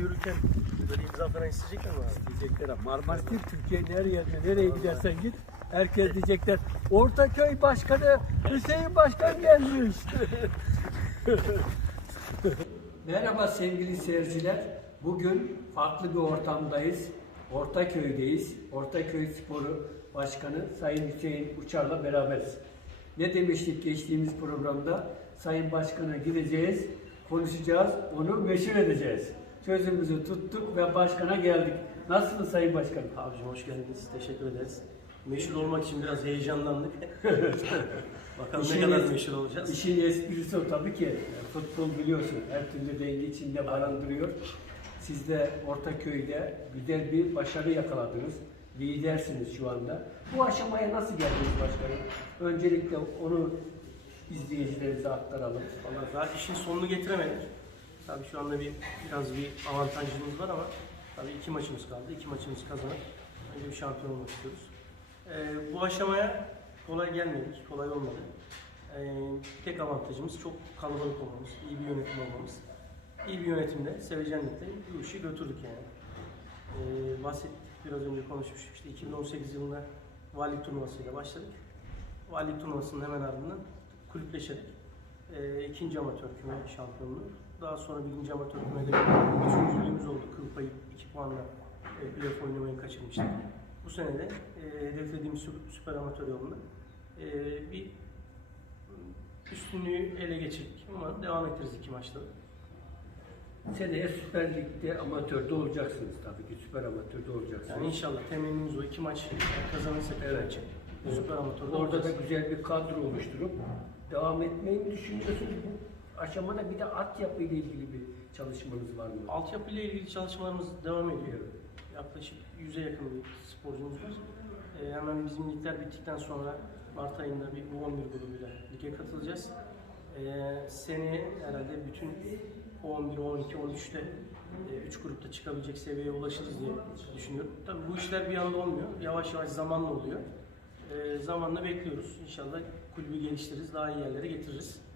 yürürken böyle imza falan isteyecekler mi abi? Diyecekler ha, Marmaris Türkiye'nin her yerine nereye gidersen git herkes diyecekler Ortaköy Başkanı Hüseyin Başkan gelmiş. Merhaba sevgili seyirciler. Bugün farklı bir ortamdayız. Ortaköy'deyiz. Ortaköy Sporu Başkanı Sayın Hüseyin Uçar'la beraberiz. Ne demiştik geçtiğimiz programda? Sayın Başkan'a gideceğiz, konuşacağız, onu meşhur edeceğiz. Sözümüzü tuttuk ve başkana geldik. Nasılsınız Sayın Başkanım? Abicim hoş geldiniz. Teşekkür ederiz. Meşhur olmak için biraz heyecanlandık. Bakalım ne kadar es- meşhur olacağız. İşin esprisi o tabii ki. Futbol biliyorsun her türlü dengi içinde barındırıyor. Siz de Ortaköy'de güzel bir başarı yakaladınız. Lidersiniz şu anda. Bu aşamaya nasıl geldiniz başkanım? Öncelikle onu izleyicilerimize aktaralım. Valla daha işin sonunu getiremedik. Tabii şu anda bir biraz bir avantajımız var ama tabii iki maçımız kaldı. İki maçımızı kazanıp önce bir şampiyon olmak istiyoruz. Ee, bu aşamaya kolay gelmedik, kolay olmadı. Ee, tek avantajımız çok kalabalık olmamız, iyi bir yönetim olmamız. İyi bir yönetimle, sevecenlikle bu işi götürdük yani. Ee, bahsettik, biraz önce konuşmuştuk. İşte 2018 yılında valilik turnuvasıyla başladık. Valilik turnuvasının hemen ardından kulüpleşerek e, ikinci amatör küme şampiyonluğu. Daha sonra birinci amatör kümede üçüncülüğümüz oldu. Kıl payı 2 puanla e, playoff oynamayı kaçırmıştık. Bu sene de e, hedeflediğimiz sü- süper amatör yolunda e, bir üstünlüğü ele geçirdik ama devam ederiz iki maçta. da. Seneye Süper Lig'de amatörde olacaksınız tabii ki. Süper amatörde olacaksınız. Yani inşallah temennimiz o iki maç kazanırsak Evet. evet. süper amatörde Orada da olacağız. güzel bir kadro oluşturup devam etmeyi mi düşünüyorsunuz? Aşamada bir de altyapı ile ilgili bir çalışmanız var mı? Altyapı ile ilgili çalışmalarımız devam ediyor. Yaklaşık 100'e yakın bir sporcumuz var. Ee, hemen bizim ligler bittikten sonra Mart ayında bir U11 grubuyla lige katılacağız. Ee, seneye herhalde bütün U11, U12, U13'te 3 grupta çıkabilecek seviyeye ulaşırız diye düşünüyorum. Tabii bu işler bir anda olmuyor. Yavaş yavaş zamanla oluyor. Ee, zamanla bekliyoruz. İnşallah kulübü geliştiririz, daha iyi yerlere getiririz.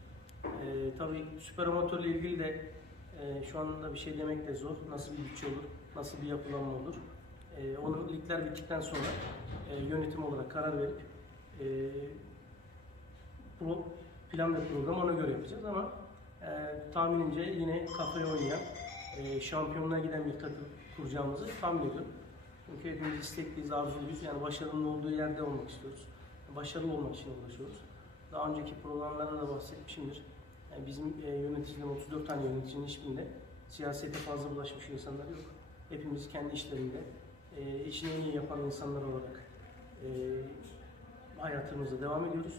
Ee, tabii süper amatörle ilgili de e, şu anda bir şey demek de zor. Nasıl bir bütçe olur, nasıl bir yapılanma olur. E, onu ligler bittikten sonra e, yönetim olarak karar verip e, pro, plan ve program ona göre yapacağız ama e, tahminimce yine kafaya oynayan, e, şampiyonluğa giden bir takım kuracağımızı tahmin ediyorum. Çünkü hepimiz istekliyiz, arzuluyuz. Yani başarının olduğu yerde olmak istiyoruz. Başarılı olmak için uğraşıyoruz. Daha önceki programlarda da bahsetmişimdir. Yani bizim e, yöneticilerin 34 tane yöneticinin hiçbirinde siyasete fazla bulaşmış insanlar yok. Hepimiz kendi işlerinde e, işini en iyi yapan insanlar olarak e, hayatımıza devam ediyoruz.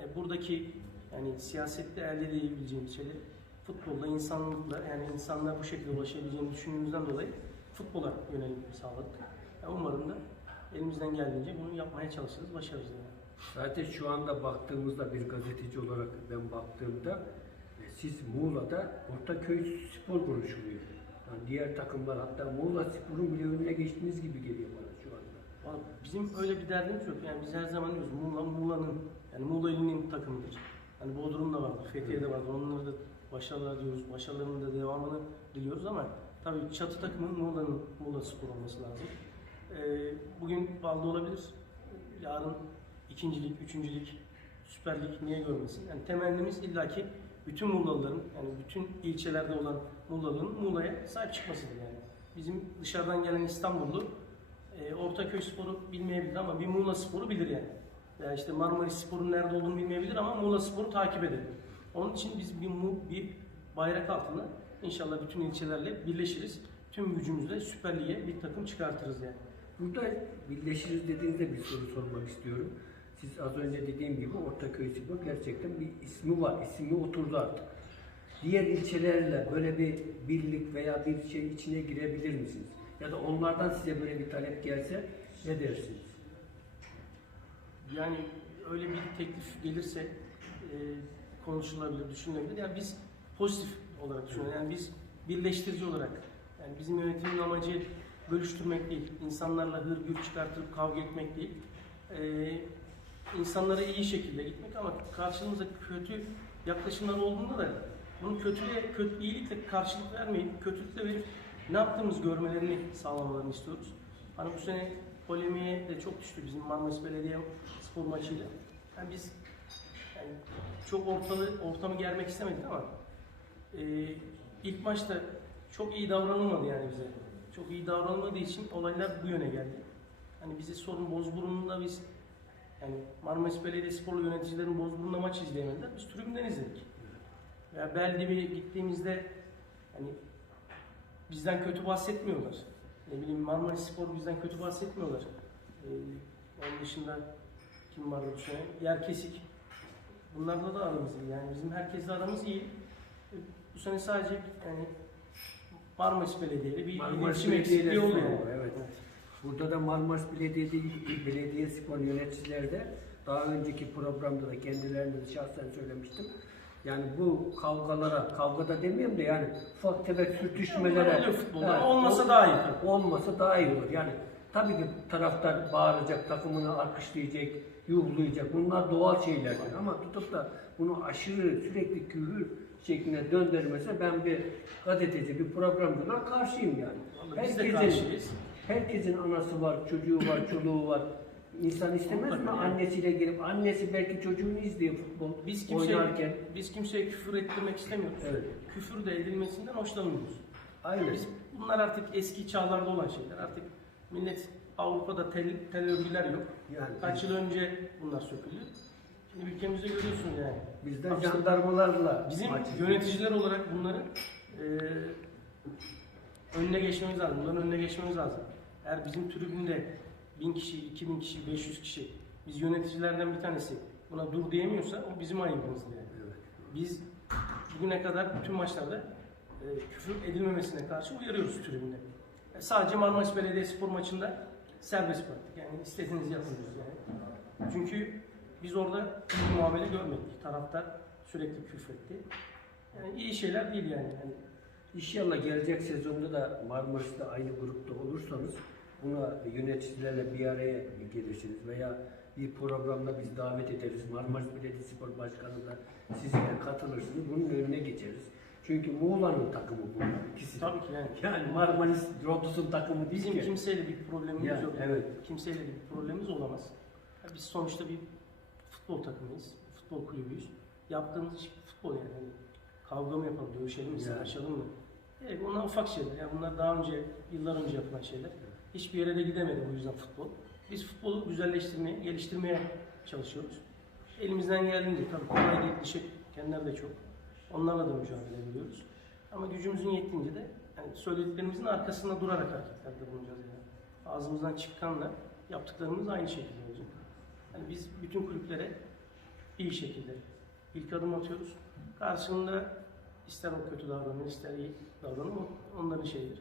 E, buradaki yani siyasette elde edebileceğimiz şeyleri futbolda insanlıkla yani insanlar bu şekilde ulaşabileceğini düşündüğümüzden dolayı futbola yönelim sağladık. Yani umarım da elimizden geldiğince bunu yapmaya çalışırız, başarırız. Yani. Zaten şu anda baktığımızda bir gazeteci olarak ben baktığımda e, siz Muğla'da Ortaköy Spor konuşuluyor. Yani diğer takımlar hatta Muğla Spor'un bile önüne geçtiğiniz gibi geliyor bana şu anda. Bizim öyle bir derdimiz yok. Yani biz her zaman diyoruz Muğla, Muğla'nın, yani Muğla ilinin takımıdır. Hani Bodrum da vardır, Fethiye de vardır. Onları da başarılar diyoruz. Başarılarının da devamını diliyoruz ama tabii çatı takımın Muğla'nın Muğla Spor olması lazım. Ee, bugün Balda olabilir. Yarın ikincilik, üçüncülük, Süper Lig niye görmesin? Yani temennimiz illaki bütün Muğlalıların, yani bütün ilçelerde olan Muğlalıların Muğla'ya sahip çıkmasıdır yani. Bizim dışarıdan gelen İstanbullu e, Ortaköy Spor'u bilmeyebilir ama bir Muğla Spor'u bilir yani. Veya işte Marmaris Spor'un nerede olduğunu bilmeyebilir ama Muğla Spor'u takip eder. Onun için biz bir, bir bayrak altında inşallah bütün ilçelerle birleşiriz. Tüm gücümüzle Süper Lig'e bir takım çıkartırız yani. Burada birleşiriz dediğinizde bir soru sormak istiyorum. Siz az önce dediğim gibi Ortaköy Spor gerçekten bir ismi var. İsmi oturdu artık. Diğer ilçelerle böyle bir birlik veya bir şey içine girebilir misiniz? Ya da onlardan size böyle bir talep gelse ne dersiniz? Yani öyle bir teklif gelirse e, konuşulabilir, düşünülebilir. Yani biz pozitif olarak düşünüyoruz. Yani biz birleştirici olarak, yani bizim yönetimin amacı bölüştürmek değil, insanlarla hır gür çıkartıp kavga etmek değil. E, insanlara iyi şekilde gitmek ama karşımızda kötü yaklaşımlar olduğunda da bunu kötüye, kötü, iyilikle karşılık vermeyip, kötülükle verip ne yaptığımız görmelerini sağlamalarını istiyoruz. Hani bu sene polemiğe de çok düştü bizim Marmaris Belediye spor maçıyla. Yani biz yani çok ortalı, ortamı germek istemedik ama e, ilk maçta çok iyi davranılmadı yani bize. Çok iyi davranılmadığı için olaylar bu yöne geldi. Hani bizi sorun Bozburun'da biz yani Marmaris Belediyesporlu yöneticilerin Bozburun'da maç izleyemediler. Biz tribünden izledik. Veya Beldibi'ye gittiğimizde hani bizden kötü bahsetmiyorlar. Ne bileyim Marmaris Spor bizden kötü bahsetmiyorlar. Ee, onun dışında kim vardı bu sene? Yer kesik. Bunlarla da aramız iyi. Yani bizim herkesle aramız iyi. Ee, Bu sene sadece yani Marmaris Belediye'yle bir iletişim eksikliği yani. var, evet. Burada da Marmaris Belediye'de belediye spor yöneticileri de daha önceki programda da kendilerine şahsen söylemiştim. Yani bu kavgalara, kavgada demiyorum da yani ufak tefek sürtüşmelere futbolda. Evet, Olmasa daha iyi. Olmasa daha iyi olur. Yani tabii ki taraftar bağıracak, takımını alkışlayacak, yuhlayacak. Bunlar doğal şeylerdir. Ama tutup da bunu aşırı sürekli küfür şekline döndürmese ben bir gazeteci, bir programcılar karşıyım yani. Vallahi Biz de Herkesin- karşıyız. Herkesin anası var, çocuğu var, çoluğu var. İnsan istemez mi Mutlaka. annesiyle gelip annesi belki çocuğunu izliyor futbol Biz kimseye, oynarken. biz kimseye küfür ettirmek istemiyoruz. Evet. Küfür de edilmesinden hoşlanmıyoruz. Aynen. Biz, bunlar artık eski çağlarda olan şeyler. Artık millet Avrupa'da tel, tel örgüler yok. Yani Kaç yıl önce bunlar söküldü. Şimdi ülkemizde görüyorsun yani. bizden Aslında jandarmalarla Bizim yöneticiler olarak bunların eee önüne geçmemiz lazım. Bunların önüne geçmemiz lazım. Eğer bizim tribünde 1000 kişi, 2000 kişi, 500 kişi biz yöneticilerden bir tanesi buna dur diyemiyorsa o bizim ayıbımızdır yani. Evet. Biz bugüne kadar bütün maçlarda e, küfür edilmemesine karşı uyarıyoruz tribünde. E, sadece Marmaris Belediyespor maçında serbest bıraktık. Yani istediğinizi yapın diyoruz yani. Çünkü biz orada bir muamele görmedik. Taraftar sürekli küfretti. Yani iyi şeyler değil yani. yani İnşallah gelecek sezonda da Marmaris'te aynı grupta olursanız buna yöneticilerle bir araya gelirsiniz veya bir programda biz davet ederiz. Marmaris Belediyespor Başkanı da siz de katılırsınız. Bunun önüne geçeriz. Çünkü Muğla'nın takımı bunlar ikisi. tabii ki yani. Yani Marmaris Rotus'un takımı değil Bizim ki. kimseyle bir problemimiz Yani, yok. evet. Kimseyle bir problemimiz olamaz. Ya biz sonuçta bir futbol takımıyız. Futbol kulübüyüz. Yaptığımız iş futbol yani. Hani kavga mı yapalım, dövüşelim mi, Yani. savaşalım mı? Evet, bunlar ufak şeyler. Yani bunlar daha önce, yıllar önce yapılan şeyler. Hiçbir yere de gidemedi bu yüzden futbol. Biz futbolu güzelleştirmeye, geliştirmeye çalışıyoruz. Elimizden geldiğince tabii kolay değil, dışı kendileri de çok. Onlarla da mücadele ediyoruz. Ama gücümüzün yettiğince de yani söylediklerimizin arkasında durarak hareketlerde bulunacağız yani. Ağzımızdan çıkanla yaptıklarımız aynı şekilde olacak. Yani biz bütün kulüplere iyi şekilde ilk adım atıyoruz. Karşılığında ister o kötü davranır, ister iyi davranır, o- onların şeyidir.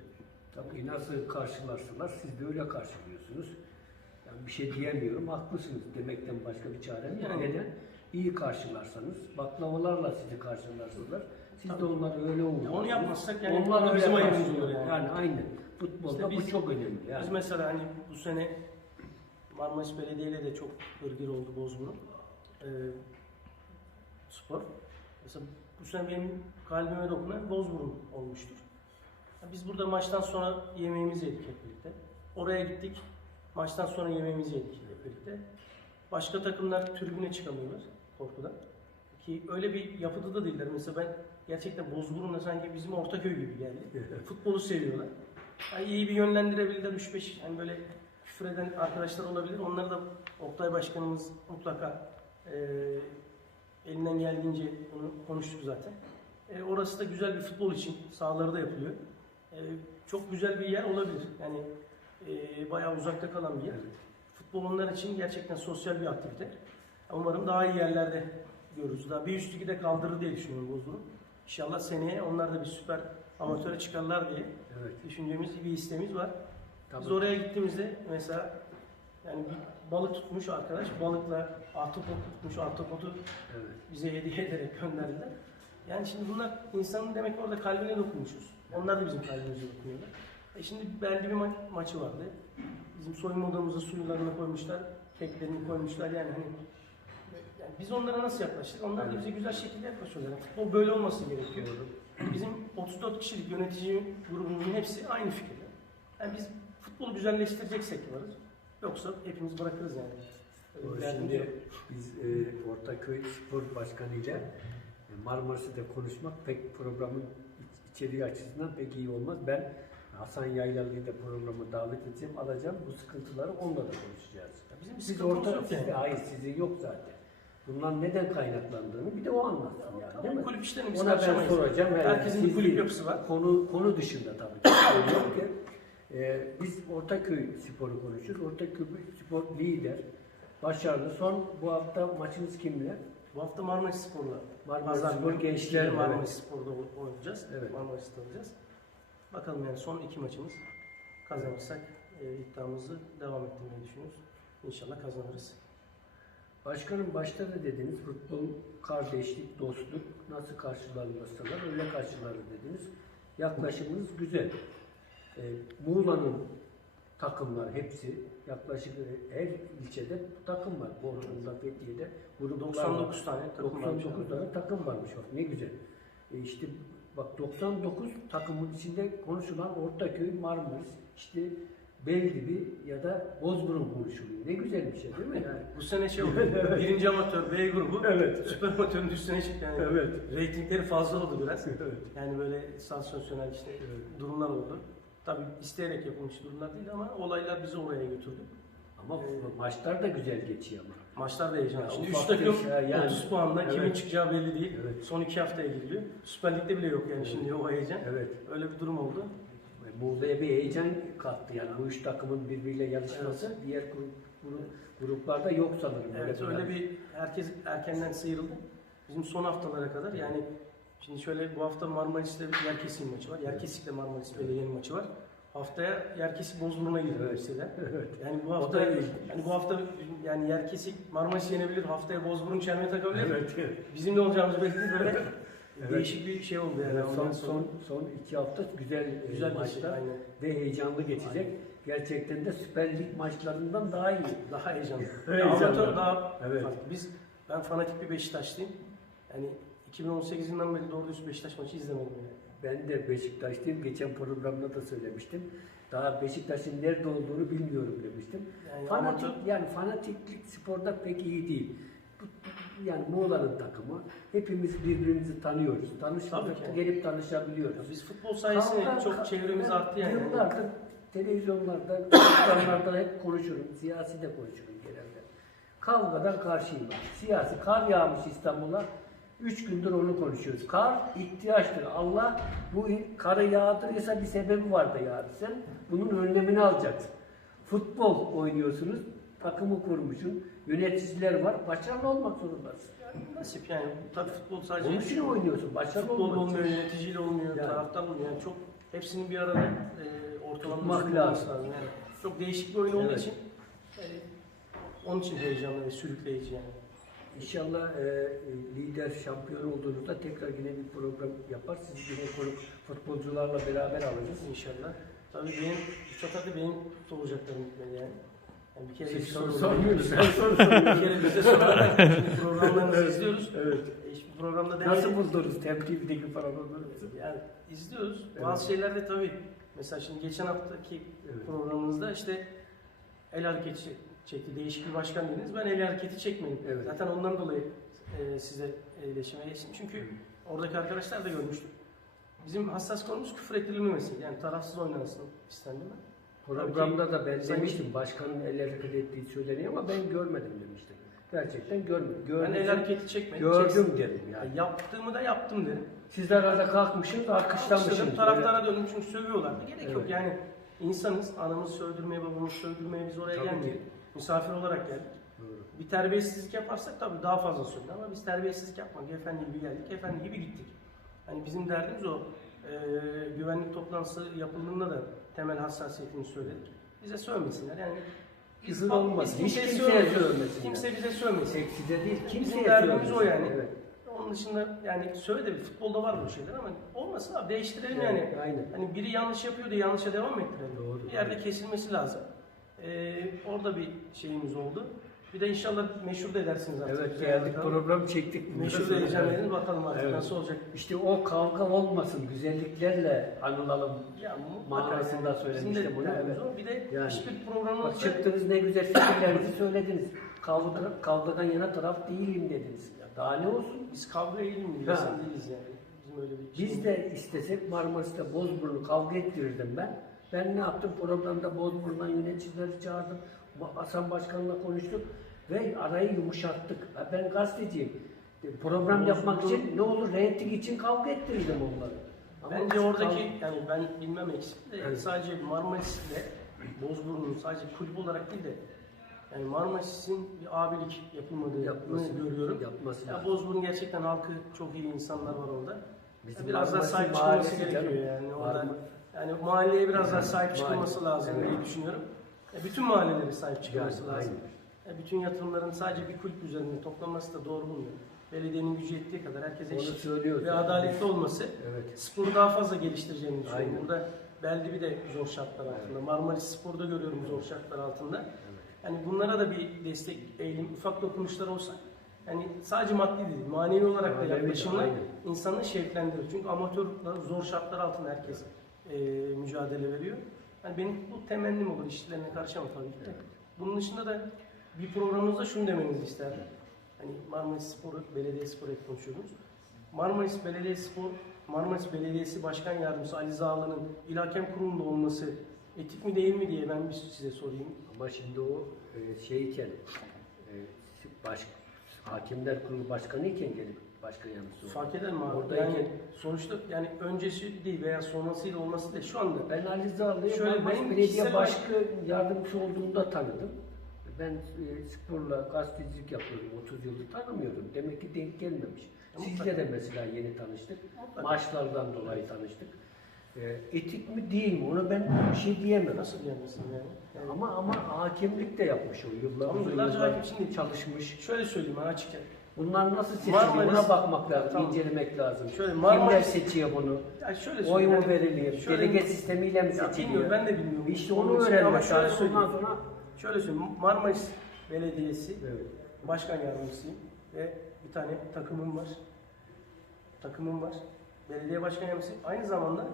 Tabii nasıl karşılarsalar siz de öyle karşılıyorsunuz. Yani bir şey diyemiyorum. Haklısınız demekten başka bir çarem yok. Yani. Neden? İyi karşılarsanız, baklavalarla sizi karşılarsalar, siz de Tabii. onları öyle uğurlarsınız. onu yapmazsak yani Onlar öyle bizim karşılıyor. olur yani. Yani aynen. Futbolda İşte biz- bu çok önemli. Yani. Biz mesela hani bu sene Marmaris Belediye ile de çok hırgür oldu Bozburun. Ee, spor. Mesela bu sene benim kalbime dokunan Bozburun olmuştur. Biz burada maçtan sonra yemeğimizi yedik hep birlikte. Oraya gittik. Maçtan sonra yemeğimizi yedik hep birlikte. Başka takımlar tribüne çıkamıyorlar korkudan. Ki öyle bir yapıda da değiller. Mesela ben gerçekten Bozburun'da sanki bizim Ortaköy gibi geldi. Futbolu seviyorlar. Yani iyi bir yönlendirebilirler 3-5 hani böyle küfür eden arkadaşlar olabilir. Onları da Oktay Başkanımız mutlaka e, elinden geldiğince bunu konuştuk zaten. E, orası da güzel bir futbol için sahaları da yapılıyor. E, çok güzel bir yer olabilir. Yani e, bayağı uzakta kalan bir yer. Futbol onlar için gerçekten sosyal bir aktivite. Umarım daha iyi yerlerde görürüz. Daha bir üst de kaldırır diye düşünüyorum Bozburun. İnşallah seneye onlar da bir süper amatöre çıkarlar diye Evet. düşüncemiz, bir isteğimiz var. Tabii. Biz oraya gittiğimizde mesela yani bir balık tutmuş arkadaş, balıkla ahtapot tutmuş, ahtapotu Evet. bize hediye ederek gönderdiler. Yani şimdi bunlar insanın demek orada kalbine dokunmuşuz. Onlar da bizim kalbimize dokunuyorlar. E şimdi belli bir ma- maçı vardı. Bizim soyunma odamıza suyularını koymuşlar, keklerini koymuşlar yani hani yani biz onlara nasıl yaklaştık? Onlar da bize güzel şekilde yaklaşıyorlar. Yani futbol böyle olması gerekiyor. Bizim 34 4 kişilik yönetici grubumuzun hepsi aynı fikirde. Yani biz futbolu güzelleştireceksek varız. Yoksa hepimiz bırakırız yani. Yok. Şimdi biz e, Ortaköy Spor Başkanı ile Marmaris'te konuşmak pek programın içeriği açısından pek iyi olmaz. Ben Hasan Yaylalı'yı da programa davet edeceğim, alacağım. Bu sıkıntıları onunla da konuşacağız. Ya Bizim sıkıntımız orada, yok sizde, yani. hayır sizin yok zaten. Bundan neden kaynaklandığını bir de o anlatsın yani Tamam, kulüp işlerini biz Ona ben soracağım. Yani Herkesin bir siz kulüp yapısı var. Konu konu dışında tabii ki. Ki, e, biz Ortaköy Spor'u konuşuyoruz. Ortaköy Spor lider, başarılı. Son bu hafta maçınız kimle? Bu hafta Marmaris Spor'la. Marmaris Pazar Spor Gençler, Marmaris evet. Spor'da oy- oynayacağız. Evet. Marmaris'te olacağız. Bakalım yani son iki maçımız kazanırsak e, iddiamızı devam ettirmeyi düşünüyoruz. İnşallah kazanırız. Başkanım başta da dediniz futbol, kardeşlik, dostluk nasıl karşılanırsalar öyle karşılanır dediniz. Yaklaşımınız güzel. E, Muğla'nın takımlar hepsi yaklaşık e, her ilçede takım var. Bodrum'da, Fethiye'de. var. 99 tane takım var. 99 tane takım varmış ne güzel. E işte bak 99 takımın içinde konuşulan Ortaköy, Marmaris, işte Beldibi ya da Bozburun konuşuluyor. Ne güzel bir şey değil mi yani? Bu sene şey oldu. birinci amatör B grubu. Evet. Süper amatörün üstüne çıktı yani. Evet. Reytingleri fazla oldu biraz. Evet. Yani böyle sansasyonel işte durumlar oldu. Tabii isteyerek yapılmış durumlar değil ama olaylar bizi oraya götürdü. Ama Ee, maçlar da güzel geçiyor ama. Maçlar da heyecanlı. Şimdi ufak 3 takım şey yani. 30 puanla Evet. kimin çıkacağı belli değil. Evet. Son 2 haftaya giriliyor. Süper Lig'de bile yok yani Evet. şimdi o heyecan. Evet. Öyle bir durum oldu. Muğla'ya bir heyecan kattı yani bu üç takımın birbiriyle yarışması diğer grup, grup, gruplarda yok sanırım. Evet öyle bir herkes erkenden sıyrıldı. Bizim son haftalara kadar yani şimdi şöyle bu hafta Marmaris'te bir Yerkesin maçı var. Yerkesik'le Marmaris Belediye'nin maçı var. Haftaya Yerkesik Bozburun'a gidiyor Evet. mesela. Evet. Yani bu hafta yani bu hafta yani Yerkesik Marmaris yenebilir. Haftaya Bozburun çelme takabilir. Evet. evet. Bizim ne olacağımız belli değil böyle. Evet. Değişik bir şey oldu yani. Evet, son, son, son iki hafta güzel, Güzel güzel maçlar şey. Aynen. ve heyecanlı geçecek. Gerçekten de Süper Lig maçlarından daha iyi. Daha heyecanlı. Heyecanlı. Amatör daha Evet. farklı. Biz ben fanatik bir Beşiktaşlıyım. Yani 2018 yılından beri doğru düz Beşiktaş maçı izlemedim yani. Ben de Beşiktaşlıyım. Geçen programda da söylemiştim. Daha Beşiktaş'ın nerede olduğunu bilmiyorum demiştim. Yani Fanatik amatör- yani fanatiklik sporda pek iyi değil. Bu- Yani Muğla'nın takımı. Hepimiz birbirimizi tanıyoruz. Tanışmadık ki. gelip tanışabiliyoruz. Biz futbol sayesinde Kavga- çok çevremiz arttı yani. Yıllardır televizyonlarda, ekranlarda hep konuşurum. Siyasi de konuşurum genelde. Kavgadan karşıyım. Siyasi. Kar yağmış İstanbul'a. Üç gündür onu konuşuyoruz. Kar ihtiyaçtır. Allah bu karı yağdırıyorsa bir sebebi vardı yani. Sen bunun önlemini alacaksın. Futbol oynuyorsunuz. Takımı kurmuşsun. Yöneticiler var. Başarılı olmak zorundasın. Nasip yani. Tabii futbol sadece Onun için oynuyorsun. Başarılı futbol olmak olmuyor, yöneticiyle olmuyor, Yani. taraftar olmuyor. Yani çok hepsinin bir arada e, tutulması lazım. Yani çok değişik bir oyun olduğu Evet. için e, onun için heyecanlı ve sürükleyici yani. İnşallah e, lider şampiyon olduğunuzda tekrar yine bir program yapar. Siz yine konuk futbolcularla beraber alırız. İnşallah. Tabii benim sefer de benim soracaklarım yani. yani bir kere Siz bir soru. Ben soru bir kere bize sorarak şimdi programlarınızı Evet, izliyoruz. evet. E, Hiçbir programda Nasıl deneyelim. buldunuz TMTV'deki programları? Yani izliyoruz. Evet. Bazı şeylerde tabii mesela şimdi geçen haftaki Evet. programımızda işte el hareketi çekti. Değişik bir başkan dediniz. Ben el hareketi çekmedim. Evet. Zaten ondan dolayı e, size iletişime geçtim. Çünkü oradaki arkadaşlar da görmüştüm. Bizim hassas konumuz küfür ettirilmemesi. Yani tarafsız oynanmasını istendi mi? Programda da ben demiştim başkanın el hareket ettiği söyleniyor ama ben görmedim demiştim. Gerçekten görmedim. Ben el Gördüm, hareketi çekmedim. gördüm Çeksin. dedim yani. Yani yaptığımı da yaptım dedim. Siz de arada kalkmışsınız, alkışlamışsınız. Alkışladım, taraftara döndüm çünkü sövüyorlardı. Gerek yok Evet. yani. insanız, anamızı sövdürmeye, babamızı sövdürmeye biz oraya Tabii gelmedik. ki. Misafir olarak geldik. Doğru. Bir terbiyesizlik yaparsak tabii daha fazla söylenir ama biz terbiyesizlik yapmadık. Efendi gibi geldik, efendi gibi gittik. Hani bizim derdimiz o. Ee, güvenlik toplantısı yapıldığında da temel hassasiyetini söyledik. Bize sövmesinler. Yani olmaz. biz Hiç kimseye sövmesinler. Kimse bize sövmesin. Sekside değil, Bizim kimseye derdimiz o yani. Evet. Onun dışında yani söyle de futbolda var bu şeyler ama olmasın abi değiştirelim Evet, yani. aynen. Hani biri yanlış yapıyor da yanlışa devam ettirelim. Doğru. Bir yerde kesilmesi lazım. Ee, orada bir şeyimiz oldu. Bir de inşallah meşhur da edersiniz artık. Evet Güzel geldik bakalım. program çektik. Meşhur da edeceğim dediniz bakalım artık Evet. nasıl olacak. İşte o kavga olmasın, güzelliklerle anılalım. Ya Manasında yani. söylemiştim bunu, evet. o. Bir de Yani. hiçbir Bak programımızda çıktınız ne güzel fikirlerinizi söylediniz. Kavga, kavgadan yana taraf değilim dediniz. Ya daha ne olsun? biz kavga eğilim insan değiliz yani. Bizim öyle bir Biz de istesek Marmaris'te Bozburnu kavga ettirirdim ben. Ben ne yaptım? Programda Bozburnu'dan yöneticileri çağırdım. Hasan Başkan'la konuştuk ve arayı yumuşattık. Ben gazeteciyim. E, Program Bozburnu- yapmak için ne olur reyting için kavga ettirirdim onları. Ama Bence oradaki kav- yani ben bilmem eksik de Evet. sadece Marmaris'le Bozburnu'nun sadece kulüp olarak değil de yani Marmaris'in bir abilik yapılmadığını Yapması- görüyorum. yapması ya. Bozburun gerçekten halkı çok iyi insanlar var orada. Bizim biraz daha sahip mahallesi gerekiyor yani orada. Yani mahalleye biraz daha sahip Mahalle. çıkılması lazım Evet. diye düşünüyorum. Ya bütün mahallelere sahip çıkılması Yani, lazım. Ya bütün yatırımların sadece bir kulüp üzerinde toplanması da doğru bulmuyorum. Belediyenin gücü yettiği kadar herkese Onu eşit ve adaletli olması Evet. sporu daha fazla geliştireceğini düşünüyorum. Aynen. Burada Beldibi de zor şartlar altında. Marmaris Spor'da görüyorum zor şartlar altında. Yani bunlara da bir destek eğilim, ufak dokunuşlar olsa yani sadece maddi değil, manevi olarak da yaklaşımla insanı şevklendirir. Çünkü amatörler zor şartlar altında herkes e, mücadele veriyor. Yani benim bu temennim olur, işlerine karışamam tabii ki de. Bunun dışında da bir programımızda şunu demenizi isterdim. Hani Marmaris Sporu, Belediye Sporu hep konuşuyoruz. Marmaris Belediye Spor, Marmaris Belediyesi Başkan Yardımcısı Ali Zağlı'nın İl Hakem Kurulu'nda olması etik mi değil mi diye ben bir size sorayım. Ama şimdi o e, şeyken e, baş, Hakimler Kurulu Başkanı iken gelip başkan yardımcısı oldu. Fark eder mi abi? Oradayken- Yani sonuçta yani öncesi değil veya sonrasıyla olması değil. Şu anda Ben Ali Zağlı'yı Şöyle Marmaris benim Belediye kişisel Başkanı Yardımcısı olduğunda tanıdım. Ben e, sporla gazetecilik yapıyordum. 30 yıldır tanımıyordum. Demek ki denk gelmemiş. Sizle de mesela yeni tanıştık. Mutlaka. Maçlardan dolayı tanıştık. E, etik mi değil mi? Ona ben bir şey diyemem. nasıl diyemezsin yani? yani Ama ama hakemlik de yapmış o yıllar. Ama uzun yıllarca yıllar hakim şimdi- çalışmış. şöyle söyleyeyim ben açıkça. Bunlar nasıl seçiliyor? Marmaris- Buna bakmak lazım, Tamam. incelemek lazım. Şöyle Kimler Marmaris- seçiyor bunu? Yani şöyle Oy söyleyeyim. mu yani veriliyor? şöyle- Delege sistemiyle mi Ya seçiliyor? bilmiyorum ben de bilmiyorum. İşte Onun onu için öğrenmek Ama şöyle lazım. Ondan söyleyeyim. sonra Şöyle söyleyeyim. Marmaris Belediyesi evet. başkan yardımcısıyım ve bir tane takımım var. Takımım var. Belediye başkan yardımcısı. Aynı zamanda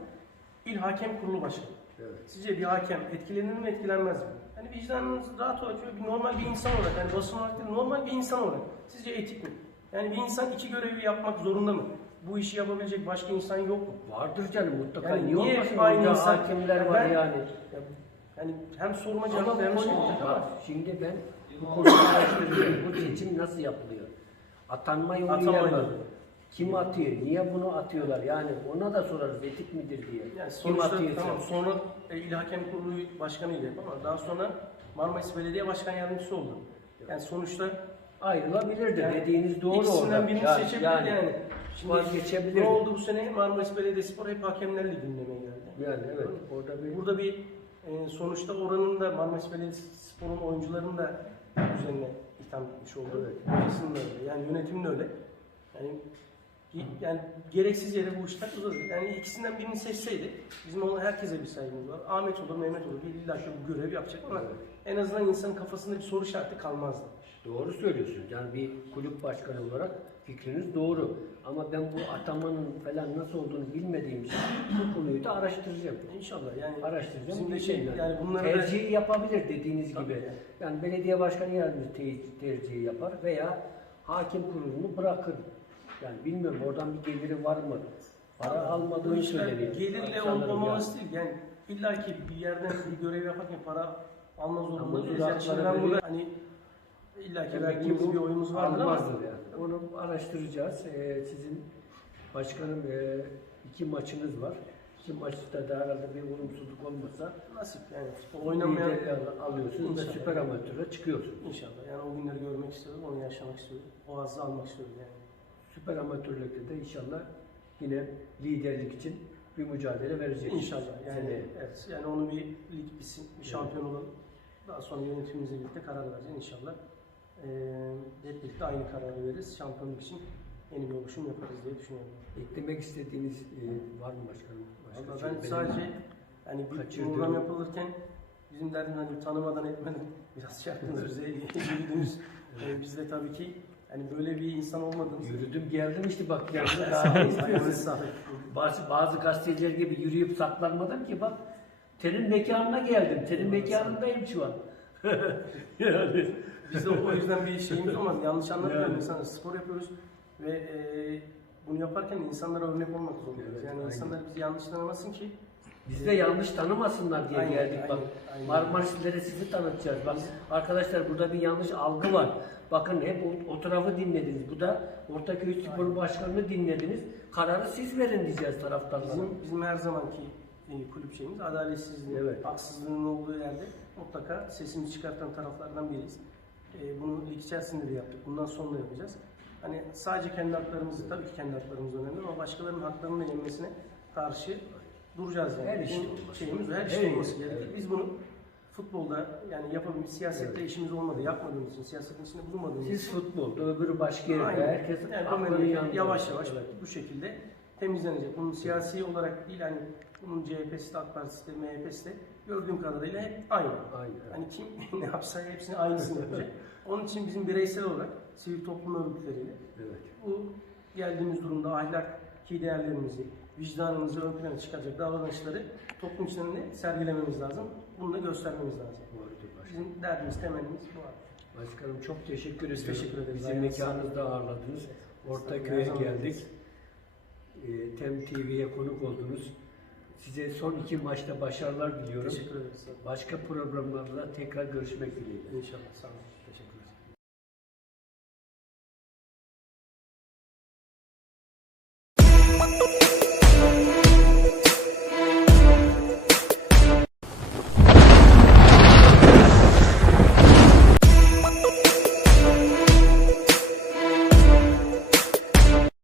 İl Hakem Kurulu Başkanı. evet. Sizce bir hakem etkilenir mi etkilenmez mi? Yani vicdanınız rahat şöyle bir normal bir insan olarak, yani basın olarak değil, normal bir insan olarak sizce etik mi? Yani bir insan iki görevi yapmak zorunda mı? Bu işi yapabilecek başka insan yok mu? Vardır canım mutlaka. Yani niye, olmasın? aynı insan- hakemler var Ben- yani. Ya, yani hem sorma cevap hem şey olacak var. Şimdi ben bu konuyu araştırıyorum. Bu seçim nasıl yapılıyor? Atanma yoluyla Atanma mı? Kim atıyor? Niye bunu atıyorlar? Yani ona da sorarız etik midir diye. yani Kim sonuçta atıyorsa. tamam sonra e, İl Hakem Kurulu başkanıydı ama daha sonra Marmaris Belediye Başkan Yardımcısı oldu. Yani sonuçta Ayrılabilirdi. Yani Dediğiniz doğru ikisinden orada. birini Yani- seçebilir yani. yani. Şimdi vazgeçebilirdi. ne oldu bu sene? Marmaris Belediyespor hep hakemlerle gündeme geldi. Yani evet. Orada bir Burada bir e, sonuçta oranın da Marmaris Belediyespor'un oyuncularının da üzerine itham etmiş oldu. Evet. Da öyle. Yani yönetimin de öyle. Yani yani gereksiz yere bu işler uzadı. Yani ikisinden birini seçseydi bizim ona herkese bir saygımız var. Ahmet olur, Mehmet olur. Bir illa ki bu görevi yapacak ama Evet. en azından insanın kafasında bir soru işareti kalmazdı. Doğru söylüyorsun. Yani bir kulüp başkanı olarak fikriniz doğru. Ama ben bu atamanın falan nasıl olduğunu bilmediğim için bu konuyu da araştıracağım. İnşallah yani Araştıracağım. bizim de şey yani bunları da tercihi yapabilir dediğiniz Tabii. gibi. Yani belediye başkanı yardımcısı te- tercihi yapar veya hakim kurulunu bırakır. Yani bilmiyorum oradan bir geliri var mı? Para almadığını söyleniyor. Gelirle Sanırım olmaması değil. Yani illa ki bir yerden bir görev yaparken para alma zorunda değiliz. Yani şimdi ben burada hani illa ki Demek ki verdiğimiz bu bir oyumuz vardır ama yani. Onu araştıracağız. Ee, sizin başkanım e, iki maçınız var. İki maçta da herhalde bir olumsuzluk olmasa nasip yani futbol alıyorsunuz İnşallah. süper amatöre çıkıyorsunuz. inşallah. Yani o günleri görmek istiyorum, onu yaşamak istiyorum. O hazzı almak istiyorum yani. Süper amatörlükte de inşallah yine liderlik için bir mücadele vereceksiniz. İnşallah. Yani Seneye. evet. Yani onu bir lig bitsin, bir şampiyon olalım. Daha sonra yönetimimizle birlikte karar vereceğiz inşallah. Ee, hep birlikte aynı kararı veririz. Şampiyonluk için yeni bir oluşum yaparız diye düşünüyorum. Eklemek istediğiniz e, var mı başkanım? Başka ben benim- sadece hani bir program yapılırken bizim derdimiz hani tanımadan etmeden biraz şey yaptığımız bize yürüdüğümüz e, biz de tabii ki hani böyle bir insan olmadığımız Yürüdüm geldim işte bak yanında Sağ daha. Bazı, bazı gazeteciler gibi yürüyüp saklanmadım ki bak. Senin mekanına geldim. Senin mekanındayım şu an. yani. Biz de o yüzden bir şeyimiz olmaz. Yanlış anlatmayalım. Yani. İnsanlar spor yapıyoruz ve e, bunu yaparken insanlara örnek olmak zorundayız. Evet, yani aynen. insanlar bizi yanlış tanımasın ki Biz de yanlış tanımasınlar diye Aynen, geldik bak. aynen, aynen. Marmarislere sizi tanıtacağız. Bak arkadaşlar burada bir yanlış algı var. Bakın hep o, o tarafı dinlediniz. Bu da Ortaköy Spor Başkanı'nı dinlediniz. Kararı siz verin diyeceğiz taraftarlara. bizim bizim her zamanki e, kulüp şeyimiz adaletsizliğin, Evet. haksızlığın olduğu yerde mutlaka sesimizi çıkartan taraflardan biriyiz. E, bunu lig içerisinde de yaptık. Bundan sonra yapacağız. Hani sadece kendi haklarımızı, tabii ki kendi haklarımız önemli ama başkalarının haklarının da yenmesine karşı duracağız yani. Her olması. şeyimiz her işte olması gerekir. Biz bunu futbolda yani yapabilmiş, siyasette Evet. işimiz olmadı, yapmadığımız için, siyasetin içinde bulunmadığımız Siz için futbolda, öbürü başka yerde. Aynen. Herkes yani yanında. yavaş yavaş Evet. bu şekilde temizlenecek. Bunun siyasi olarak değil hani bunun CHP'si de AK Partisi de MHP'si de gördüğüm kadarıyla hep aynı. Aynen. Hani kim ne yapsa hepsini aynısını yapacak. Onun için bizim bireysel olarak sivil toplum örgütleriyle Evet. bu geldiğimiz durumda ahlaki değerlerimizi, vicdanımızı ön plana çıkaracak davranışları toplum içinde sergilememiz lazım. Bunu da göstermemiz lazım. Doğrudur başkanım. Bizim derdimiz, temennimiz bu abi. Başkanım çok teşekkür ediyorum. teşekkür ederiz. Bizim mekanınızda ağırladınız. Ortaköy'e geldik. Ee, Tem TV'ye konuk oldunuz. Size son iki maçta başarılar diliyorum. Teşekkür ederiz. Başka programlarda tekrar görüşmek dileğiyle. İnşallah. Sağ olun.